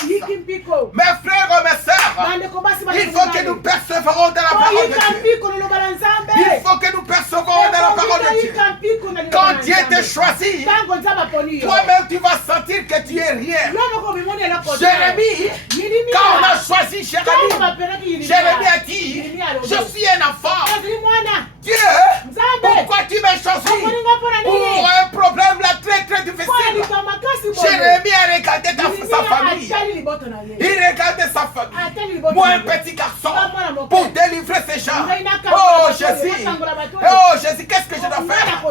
Mes frères et mes sœurs, il faut que nous persévérons dans la parole de Dieu. Il faut que nous persévérons dans la parole de Dieu. Quand Dieu te choisit, toi-même tu vas sentir que tu es rien. Jérémie, quand on a choisi Jérémie a dit, je suis un enfant. Dieu, pourquoi tu m'as choisi pour un problème là très très difficile? Jérémie a regardé sa famille. Il regardait sa famille. Moi, un petit garçon, pour délivrer ces gens. Oh Jésus, qu'est-ce que je dois faire?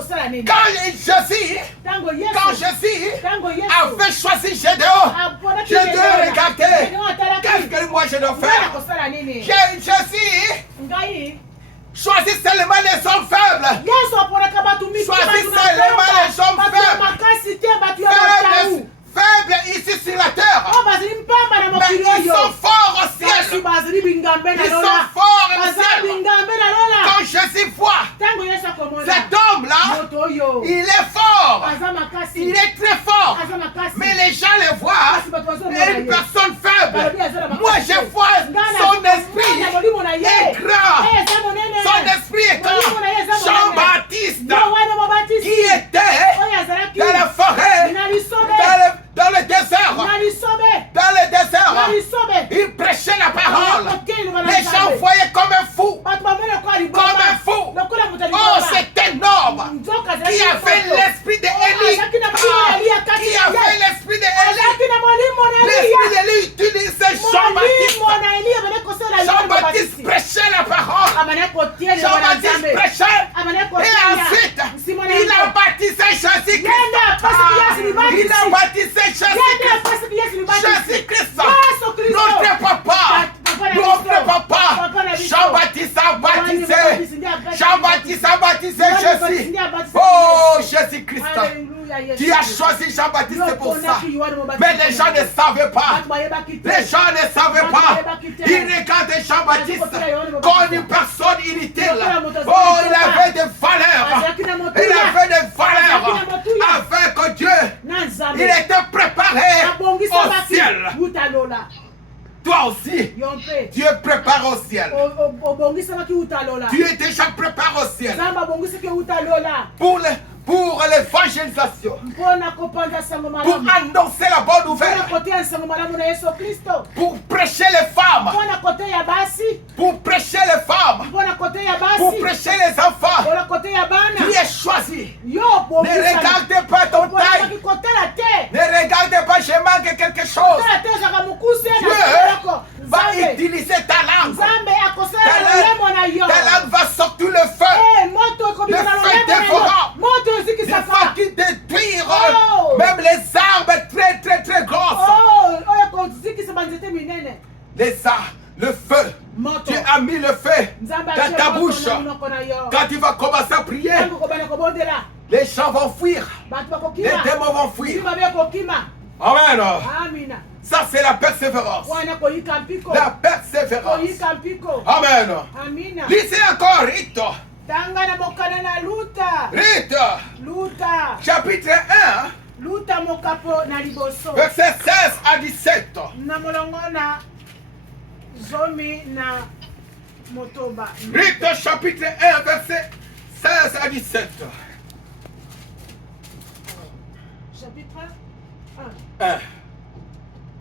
Quand Jésus avait choisi Gédéon, Gédéon regardait. Qu'est-ce que moi je dois faire? Jésus choisis seulement les hommes faibles. Choisis seulement les hommes faibles. Faibles ici sur la terre. Mais ils sont forts au ciel. Ils sont forts au ciel. Quand Jésus voit cet homme-là, il est fort. Il est très fort. Mais les gens le voient. Une personne faible. Moi, je vois son esprit est grand. Son esprit est grand. Jean-Baptiste, qui était dans la forêt, dans le désert. Dans le désert, il prêchait la parole. Les gens voyaient comme un fou. Comme un fou. Oh, c'est un homme qui avait l'esprit d'Élie. Qui avait l'esprit d'Élie. L'esprit d'Élie utilisait Jean-Baptiste. Jean-Baptiste prêchait la parole. Jean-Baptiste prêchait. Et ensuite, il a baptisé Jésus-Christ. Il a baptisé Jésus-Christ, notre papa, Jean-Baptiste a baptisé Jésus. Oh Jésus-Christ, tu as choisi Jean-Baptiste pour ça. Mais les gens ne savaient pas. Les gens ne savaient pas. Ils regardaient Jean-Baptiste comme une personne inutile. Oh, il avait des valeurs. Il avait des valeurs avec Dieu. Il était préparé au ciel. Toi aussi, tu es préparé au ciel. Tu es déjà préparé au ciel. Pour l'évangélisation, pour annoncer la bonne nouvelle, pour prêcher les femmes, pour prêcher les femmes, pour prêcher les enfants. Tu es choisi. Ne regardez pas ton taille. Ne regardez pas, je manque quelque chose. Dieu va utiliser ta langue. Ta langue va sortir le feu. Le feu dévorant. Il va qui détruire même les arbres très très très grosses. Les arbres, le feu. Tu as mis le feu dans ta bouche. Quand tu vas commencer à prier, les gens vont fuir. Les démons vont fuir. Amen. Ça c'est la persévérance. La persévérance. Amen. Lisez encore Rite. Chapitre 1, verset 16 à 17. Rite chapitre 1, verset 16 à 17. Chapitre 1.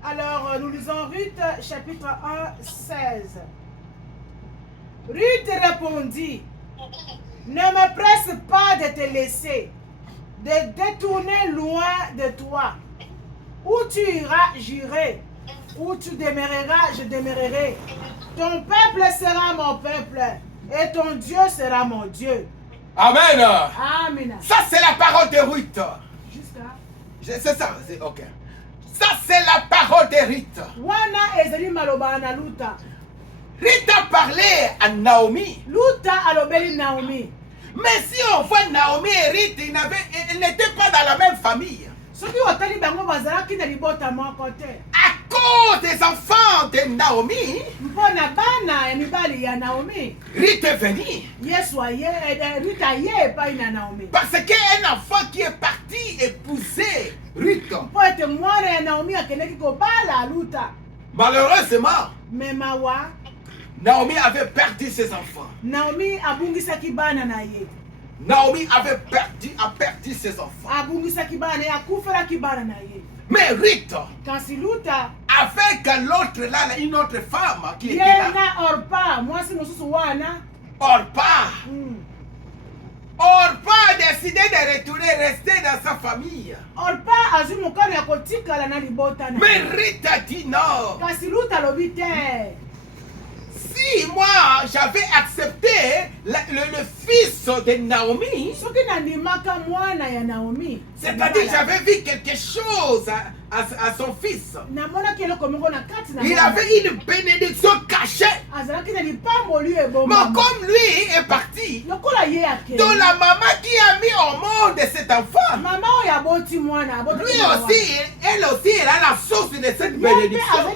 Alors, nous lisons Ruth, chapitre 1, 16. Ruth répondit, ne me presse pas de te laisser, de détourner loin de toi. Où tu iras, j'irai. Où tu demeureras, je demeurerai. Ton peuple sera mon peuple, et ton Dieu sera mon Dieu. Amen. Amen. Ça, c'est la parole de Ruth. Jusqu'à... C'est ça, c'est ok. Ça, c'est la parole de Ruth. Wana ezeli maloba na Luta. Ruth a parlé à Naomi. Luta alobeli Naomi. Mais si on voit Naomi et Ruth, ils n'étaient pas dans la même famille. Soki otali bango bazalaki na libota moko te. À cause cause des enfants de Naomi, mpona bana ya mibali ya Naomi, Ruth est venue. Yesu Ruth aye epai na Naomi. Parce qu'un enfant qui est parti épouser Ruth. Mpo ete mwana ya Naomi akendeki kobala Luta. Malheureusement, me mawa, Naomi avait perdu ses enfants. Naomi abungisaki bana na ye. Naomi a perdu ses enfants. Abungisaki bana ye, akufelaki bana na ye. Mais Ruth, kasi Luta, avec l'autre là, une autre femme qui était là. Yena Orpa, mwasi mosusu wana. Orpa. Orpa a décidé de retourner, rester dans sa famille. Orpa azwi mokano ya kotikala na libota na. Mais Ruth a dit non. Kasi Luta lobi te. Si moi j'avais accepté le fils de Naomi, c'est-à-dire j'avais vu quelque chose à son fils. Il avait une bénédiction cachée. Mais comme lui est parti, donc la maman qui a mis au monde cet enfant, lui aussi, elle aussi, elle a la source de cette bénédiction.